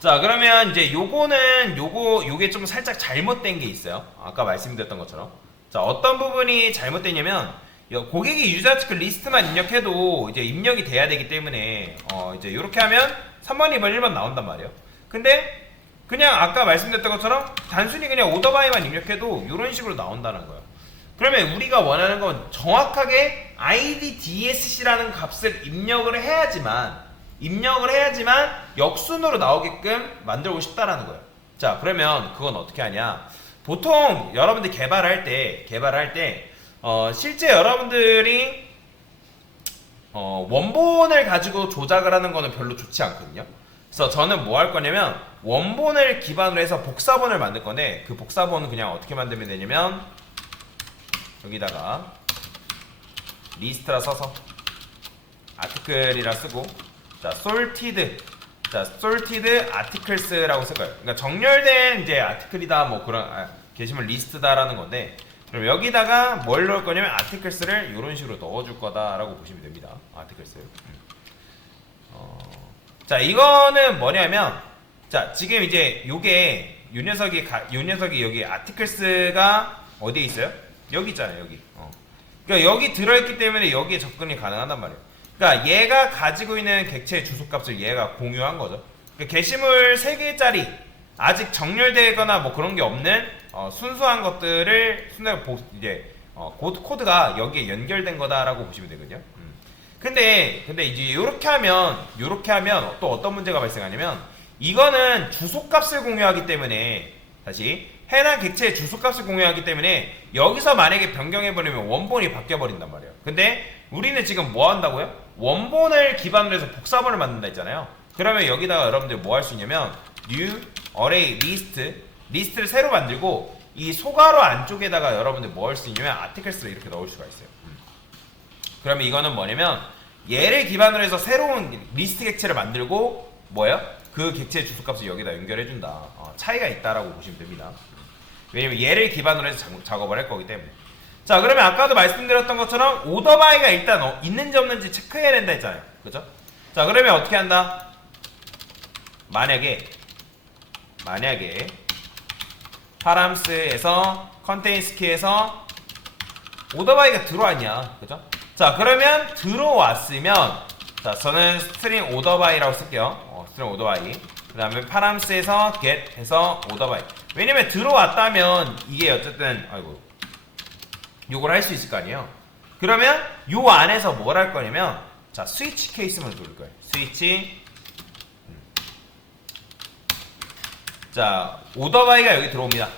자, 그러면 이제 요게 좀 살짝 잘못된 게 있어요. 아까 말씀드렸던 것처럼. 자, 어떤 부분이 잘못됐냐면, 고객이 유저 아티클 리스트만 입력해도 이제 입력이 돼야 되기 때문에, 이제 이렇게 하면 3번, 2번, 1번 나온단 말이에요. 근데, 그냥 아까 말씀드렸던 것처럼, 단순히 그냥 오더바이만 입력해도 이런 식으로 나온다는 거예요. 그러면 우리가 원하는 건 정확하게 IDDSC라는 값을 입력을 해야지만 역순으로 나오게끔 만들고 싶다라는 거예요. 자, 그러면 그건 어떻게 하냐? 보통 여러분들 개발할 때 실제 여러분들이 원본을 가지고 조작을 하는 거는 별로 좋지 않거든요. 그래서 저는 뭐 할 거냐면 원본을 기반으로 해서 복사본을 만들 건데, 그 복사본은 그냥 어떻게 만들면 되냐면 여기다가 리스트라 써서 아티클이라 쓰고, 자, sorted articles라고 쓸 거예요. 그러니까 정렬된 이제 아티클이다, 뭐 그런 게시물 리스트다라는 건데, 그럼 여기다가 뭘 넣을 거냐면 articles를 이런 식으로 넣어줄 거다라고 보시면 됩니다. articles. 자, 이거는 뭐냐면, 자, 지금 이제 요 녀석이 여기 articles가 어디에 있어요? 여기 있잖아요, 여기. 그러니까 여기 들어있기 때문에 여기에 접근이 가능하단 말이에요. 그러니까 얘가 가지고 있는 객체의 주소값을 얘가 공유한 거죠. 그러니까 게시물 3개짜리 아직 정렬되거나 뭐 그런 게 없는 순수한 것들을 이제 코드가 여기에 연결된 거다라고 보시면 되거든요. 근데 이제 요렇게 하면 또 어떤 문제가 발생하냐면, 이거는 주소값을 공유하기 때문에, 다시 해당 객체의 주소값을 공유하기 때문에 여기서 만약에 변경해버리면 원본이 바뀌어버린단 말이에요. 근데 우리는 지금 뭐 한다고요? 원본을 기반으로 해서 복사본을 만든다 했잖아요. 그러면 여기다가 여러분들 뭐 할 수 있냐면 new array 리스트를 새로 만들고, 이 소괄호 안쪽에다가 여러분들 뭐 할 수 있냐면 articles를 이렇게 넣을 수가 있어요. 그러면 이거는 뭐냐면 얘를 기반으로 해서 새로운 리스트 객체를 만들고, 뭐예요? 그 객체의 주소값을 여기다 연결해준다. 차이가 있다라고 보시면 됩니다. 왜냐면 얘를 기반으로 해서 작업을 할 거기 때문에. 자, 그러면 아까도 말씀드렸던 것처럼 오더바이가 일단 있는지 없는지 체크해야 된다 했잖아요. 그죠? 자, 그러면 어떻게 한다? 만약에 파람스에서 컨테인스 키에서 오더바이가 들어왔냐, 그죠? 자, 그러면 들어왔으면, 자, 저는 스트링 오더바이라고 쓸게요. 스트링 오더바이. 그 다음에 파람스에서 get 해서 오더바이. 왜냐면 들어왔다면 이게 어쨌든 요걸 할 수 있을 거 아니에요. 그러면 요 안에서 뭘 할 거냐면, 자, 스위치 케이스만 돌릴 거예요. 스위치. 자, 오더바이가 여기 들어옵니다.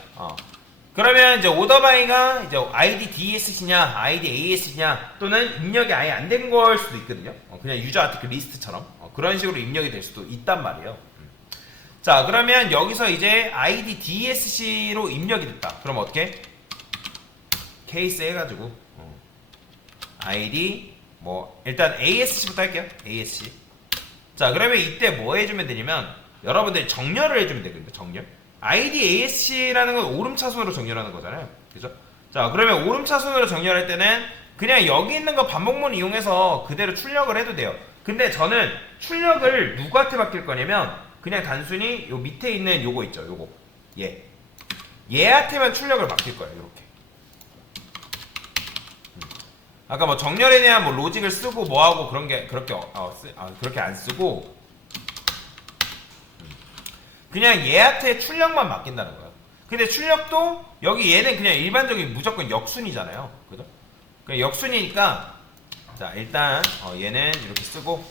그러면 이제 오더바이가 이제 ID DSC냐, ID ASC냐, 또는 입력이 아예 안 된 걸 수도 있거든요. 그냥 유저 아티클 리스트처럼 그런 식으로 입력이 될 수도 있단 말이에요. 자, 그러면 여기서 이제 ID DSC로 입력이 됐다. 그럼 어떻게? 케이스 해가지고 ID 뭐 일단 ASC부터 할게요. ASC. 자, 그러면 이때 뭐 해주면 되냐면 여러분들이 정렬을 해주면 되거든요. 정렬. ID ASC라는 건 오름차순으로 정렬하는 거잖아요. 그죠? 자, 그러면 오름차순으로 정렬할 때는 그냥 여기 있는 거 반복문 이용해서 그대로 출력을 해도 돼요. 근데 저는 출력을 누구한테 맡길 거냐면 그냥 단순히 요 밑에 있는 요거 있죠. 요거. 얘한테만 출력을 맡길 거예요. 이렇게. 아까 뭐 정렬에 대한 뭐 로직을 쓰고 뭐하고 그런 게 그렇게 안 쓰고 그냥 얘한테 출력만 맡긴다는 거예요. 근데 출력도 여기 얘는 그냥 일반적인 무조건 역순이잖아요. 그죠? 그냥 역순이니까 자, 일단 얘는 이렇게 쓰고,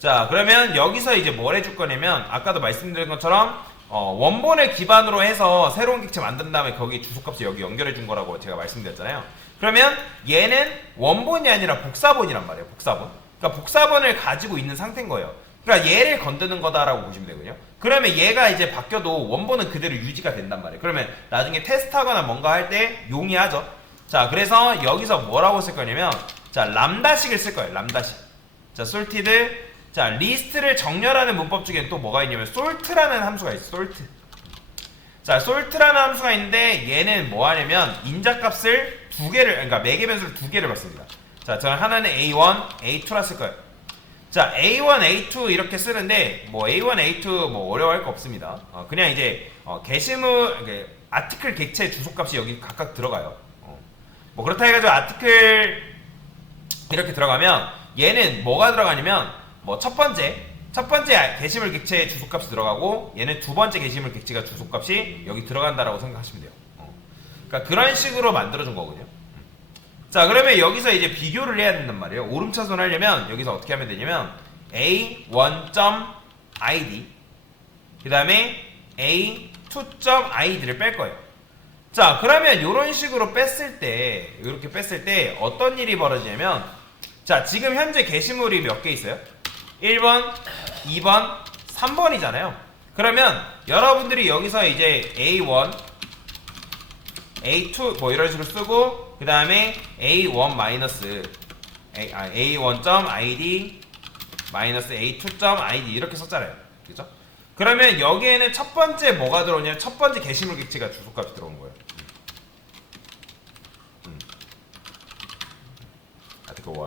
자, 그러면 여기서 이제 뭘 해줄 거냐면 아까도 말씀드린 것처럼 원본을 기반으로 해서 새로운 객체 만든 다음에 거기 주소값을 여기 연결해 준 거라고 제가 말씀드렸잖아요. 그러면 얘는 원본이 아니라 복사본이란 말이에요. 복사본. 그러니까 복사본을 가지고 있는 상태인 거예요. 그러니까 얘를 건드는 거다라고 보시면 되거든요. 그러면 얘가 이제 바뀌어도 원본은 그대로 유지가 된단 말이에요. 그러면 나중에 테스트하거나 뭔가 할 때 용이하죠. 자, 그래서 여기서 뭐라고 쓸 거냐면, 자, 람다식을 쓸 거예요. 람다식. 자, sorted. 자, 리스트를 정렬하는 문법 중에 또 뭐가 있냐면 sort라는 함수가 있어요. sort. 자, sort라는 함수가 있는데 얘는 뭐 하냐면 인자값을 그러니까 매개 변수를 2개를 받습니다. 자, 저는 하나는 A1, A2라 쓸 거예요. 자, A1, A2 이렇게 쓰는데 뭐 A1, A2 뭐 어려워할 거 없습니다. 그냥 이제 게시물 아티클 객체 주소값이 여기 각각 들어가요. 뭐 그렇다 해가지고 아티클 이렇게 들어가면 얘는 뭐가 들어가냐면 뭐 첫 번째 게시물 객체 주소값이 들어가고 얘는 두 번째 게시물 객체가 주소값이 여기 들어간다라고 생각하시면 돼요. 그러니까 그런 식으로 만들어준 거거든요. 자, 그러면 여기서 이제 비교를 해야 된단 말이에요. 오름차순 하려면 여기서 어떻게 하면 되냐면 a1.id 그 다음에 a2.id를 뺄 거예요. 자, 그러면 이런 식으로 뺐을 때 이렇게 뺐을 때 어떤 일이 벌어지냐면 자, 지금 현재 게시물이 몇 개 있어요? 1번, 2번, 3번이잖아요. 그러면 여러분들이 여기서 이제 A1, A2 뭐 이런 식으로 쓰고 그 다음에 A1 마이너스 A1.id 마이너스 A2.id 이렇게 썼잖아요. 그죠? 그러면 여기에는 첫 번째 뭐가 들어오냐면 첫 번째 게시물 객체가 주소값이 들어오는 거예요. 아티클 1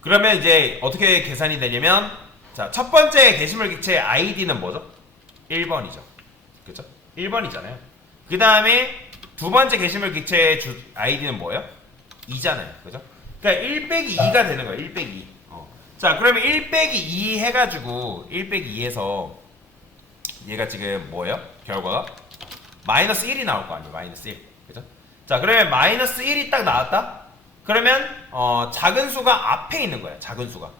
그러면 이제 어떻게 계산이 되냐면 자, 첫 번째 게시물 객체의 ID는 뭐죠? 1번이죠. 그죠? 1번이잖아요. 그 다음에 두 번째 게시물 객체의 ID는 뭐예요? 2잖아요. 그죠? 그러니까 1 빼기 2가 되는 거예요. 1 빼기 2. 자, 그러면 1 빼기 2 해가지고 1 빼기 2에서 얘가 지금 뭐예요? 결과가? 마이너스 1이 나올 거 아니에요. 마이너스 1. 그죠? 자, 그러면 마이너스 1이 딱 나왔다? 그러면 작은 수가 앞에 있는 거예요. 작은 수가.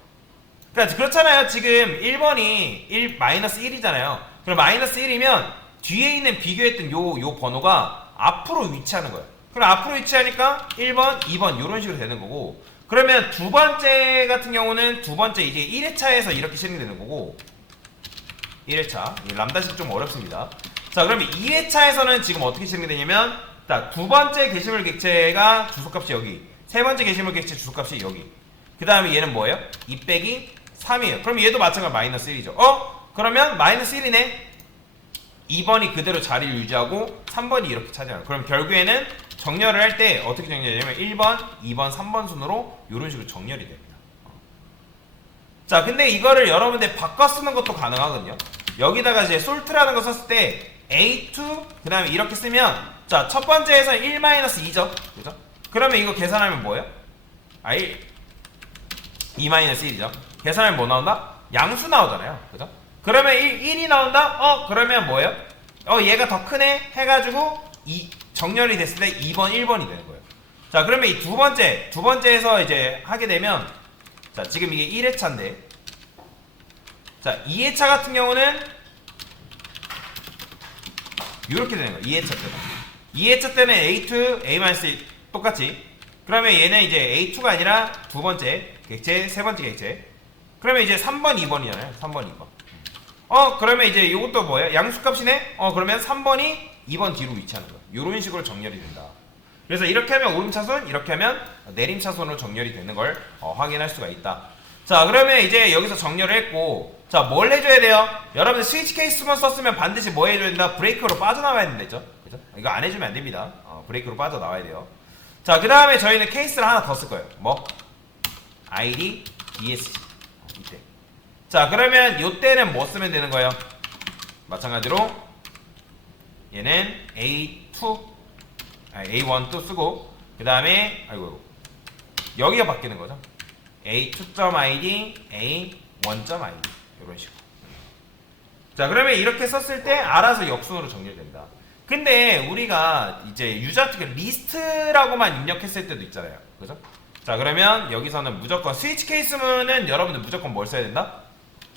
그러니까 그렇잖아요. 지금 1번이 마이너스 1이잖아요. 그럼 마이너스 1이면 뒤에 있는 비교했던 요 번호가 앞으로 위치하는 거예요. 그럼 앞으로 위치하니까 1번, 2번 이런 식으로 되는 거고 그러면 두 번째 같은 경우는 두 번째 이제 1회차에서 이렇게 실행되는 거고 1회차 람다식 좀 어렵습니다. 자, 그러면 2회차에서는 지금 어떻게 실행되냐면 자, 두 번째 게시물 객체가 주소값이 여기 세 번째 게시물 객체 주소값이 여기 그 다음에 얘는 뭐예요? 2 빼기 3이에요. 그럼 얘도 마찬가지로 마이너스 1이죠. 그러면 마이너스 1이네. 2번이 그대로 자리를 유지하고 3번이 이렇게 차지하는. 그럼 결국에는 정렬을 할 때 어떻게 정렬되냐면 1번, 2번, 3번 순으로 이런 식으로 정렬이 됩니다. 자, 근데 이거를 여러분들 바꿔 쓰는 것도 가능하거든요. 여기다가 이제 솔트라는 거 썼을 때 A2 그 다음에 이렇게 쓰면 자, 첫 번째에서 1-2죠. 그죠? 그러면 이거 계산하면 뭐예요? 2-1이죠. 계산하면 뭐 나온다? 양수 나오잖아요. 그죠? 그러면 1이 나온다? 그러면 뭐예요? 얘가 더 크네? 해가지고 정렬이 됐을 때 2번, 1번이 되는 거예요. 자, 그러면 이 두 번째에서 이제 하게 되면 자, 지금 이게 1회차인데 자, 2회차 같은 경우는 이렇게 되는 거예요. 2회차 때는. 2회차 때는 A2, A-1 똑같이 그러면 얘는 이제 A2가 아니라 두 번째 객체, 세 번째 객체 그러면 이제 3번, 2번이잖아요. 3번, 2번 그러면 이제 이것도 뭐예요? 양수값이네? 그러면 3번이 2번 뒤로 위치하는 거예요. 이런 식으로 정렬이 된다. 그래서 이렇게 하면 오름차순, 이렇게 하면 내림차순으로 정렬이 되는 걸 확인할 수가 있다. 자, 그러면 이제 여기서 정렬을 했고 자, 뭘 해줘야 돼요? 여러분들 스위치 케이스만 썼으면 반드시 뭐 해줘야 된다? 브레이크로 빠져나와야 된다죠. 그죠? 이거 안 해주면 안 됩니다. 브레이크로 빠져나와야 돼요. 자, 그 다음에 저희는 케이스를 하나 더 쓸 거예요. 뭐? ID, DSC. 이때. 자, 그러면 이때는 뭐 쓰면 되는 거예요? 마찬가지로 얘는 A1, 2 쓰고 그 다음에 여기가 바뀌는 거죠. A2.id, A1.id 이런 식으로. 자, 그러면 이렇게 썼을 때 알아서 역순으로 정렬된다. 근데 우리가 이제 유저 리스트라고만 입력했을 때도 있잖아요. 그죠? 자, 그러면 여기서는 무조건 스위치 케이스면은 여러분들 무조건 뭘 써야 된다?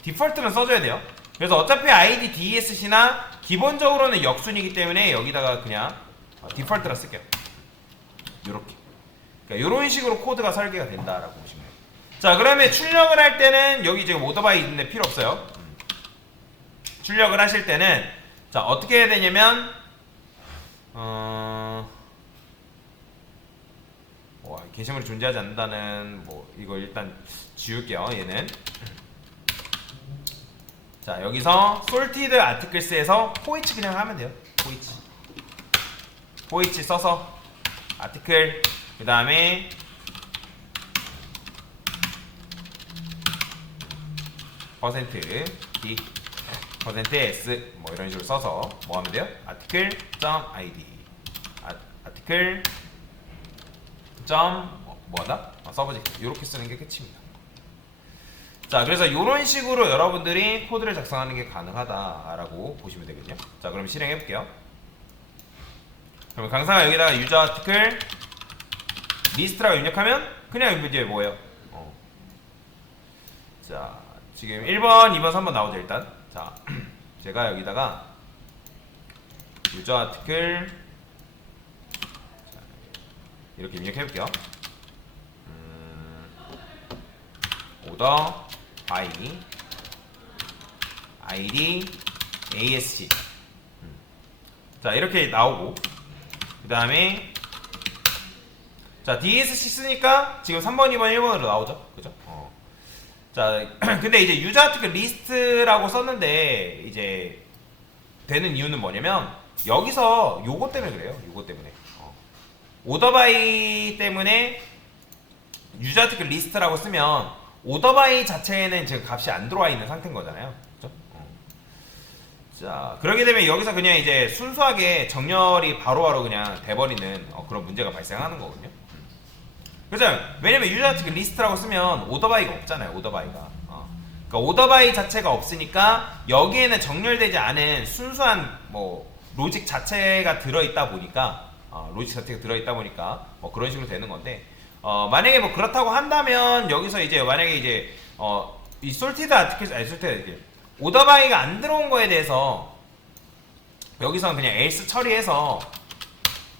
디폴트는 써줘야 돼요. 그래서 어차피 ID, DSC나 기본적으로는 역순이기 때문에 여기다가 그냥 디폴트라 쓸게요. 요렇게. 그러니까 요런 식으로 코드가 설계가 된다라고 보시면 돼요. 자, 그러면 출력을 할 때는 여기 지금 오더바이 있는데 필요 없어요. 출력을 하실 때는 자, 어떻게 해야 되냐면 게시물이 존재하지 않는다는 뭐 이거 일단 지울게요. 얘는 자, 여기서 sorted articles에서 포이치 그냥 하면 돼요. 포이치 써서 아티클 그 다음에 %d %s 뭐 이런 식으로 써서 뭐 하면 돼요? article.id article. 뭐하다? 서브젝트 이렇게 쓰는 게 끝입니다. 자, 그래서 이런 식으로 여러분들이 코드를 작성하는 게 가능하다라고 보시면 되거든요. 자, 그럼 실행해 볼게요. 그러면 강사가 여기다가 유저 아티클 리스트라고 입력하면 그냥 이제 뭐예요? 자, 지금 1번, 2번, 3번 나오죠 일단. 자, 제가 여기다가 유저 아티클 이렇게 입력해 볼게요. 오더 by id asc. 자, 이렇게 나오고 그 다음에 자 dsc 쓰니까 지금 3번, 2번, 1번으로 나오죠, 그죠? 자, 근데 이제 유저 아티클 리스트라고 썼는데 이제 되는 이유는 뭐냐면 여기서 요거 때문에 그래요. 요거 때문에 오더바이 때문에 유저 아티클 리스트라고 쓰면 오더바이 자체에는 지금 값이 안 들어와 있는 상태인 거잖아요. 그렇죠? 자, 그러게 되면 여기서 그냥 이제 순수하게 정렬이 바로바로 그냥 돼버리는 그런 문제가 발생하는 거거든요. 그죠? 왜냐면 유저 아티클 리스트라고 쓰면 오더바이가 없잖아요. 오더바이가. 그러니까 오더바이 자체가 없으니까 여기에는 정렬되지 않은 순수한 뭐 로직 자체가 들어있다 보니까 뭐 그런 식으로 되는 건데 만약에 뭐 그렇다고 한다면 여기서 이제 만약에 이제 이 솔티드 아티클 오더바이가 안 들어온 거에 대해서 여기서는 그냥 else 처리해서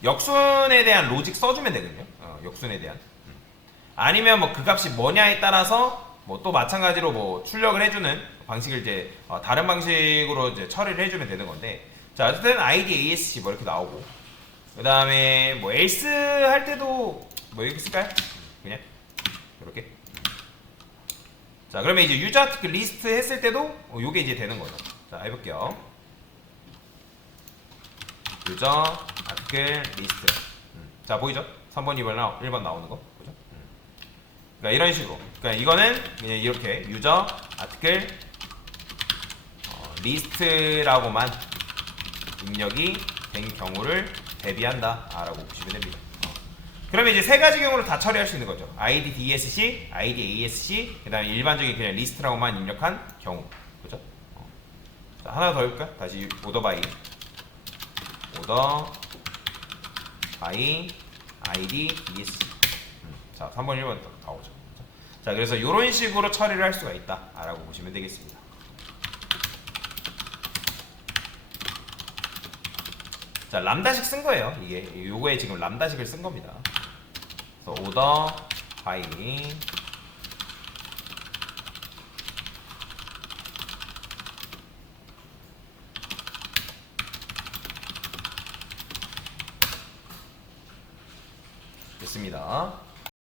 역순에 대한 로직 써주면 되거든요. 역순에 대한. 아니면 뭐 그 값이 뭐냐에 따라서 뭐 또 마찬가지로 뭐 출력을 해주는 방식을 이제 다른 방식으로 이제 처리를 해주면 되는 건데, 자, 어쨌든 id asc 뭐 이렇게 나오고, 그 다음에 뭐 else 할 때도 뭐 이렇게 쓸까요? 그냥 이렇게. 자, 그러면 이제 유저 아티클 리스트 했을 때도 요게 이제 되는 거죠. 자, 해볼게요. 유저 아티클 리스트. 자, 보이죠? 3번, 2번, 1번 나오는 거. 보죠? 그러니까 이런 식으로. 그러니까 이거는 그냥 이렇게 유저 아티클 리스트라고만 입력이 된 경우를 대비한다 라고 보시면 됩니다. 그러면 이제 세 가지 경우를 다 처리할 수 있는 거죠. id dsc, id asc, 그 다음에 일반적인 그냥 리스트라고만 입력한 경우. 그죠? 자, 하나 더 해볼까요? 다시 오더 바이 id dsc. 자, 3번 1번 나오죠. 자, 그래서 이런 식으로 처리를 할 수가 있다 라고 보시면 되겠습니다. 자, 람다식 쓴 거예요. 이게 요거에 지금 람다식을 쓴 겁니다. 그래서 오더 바이 됐습니다.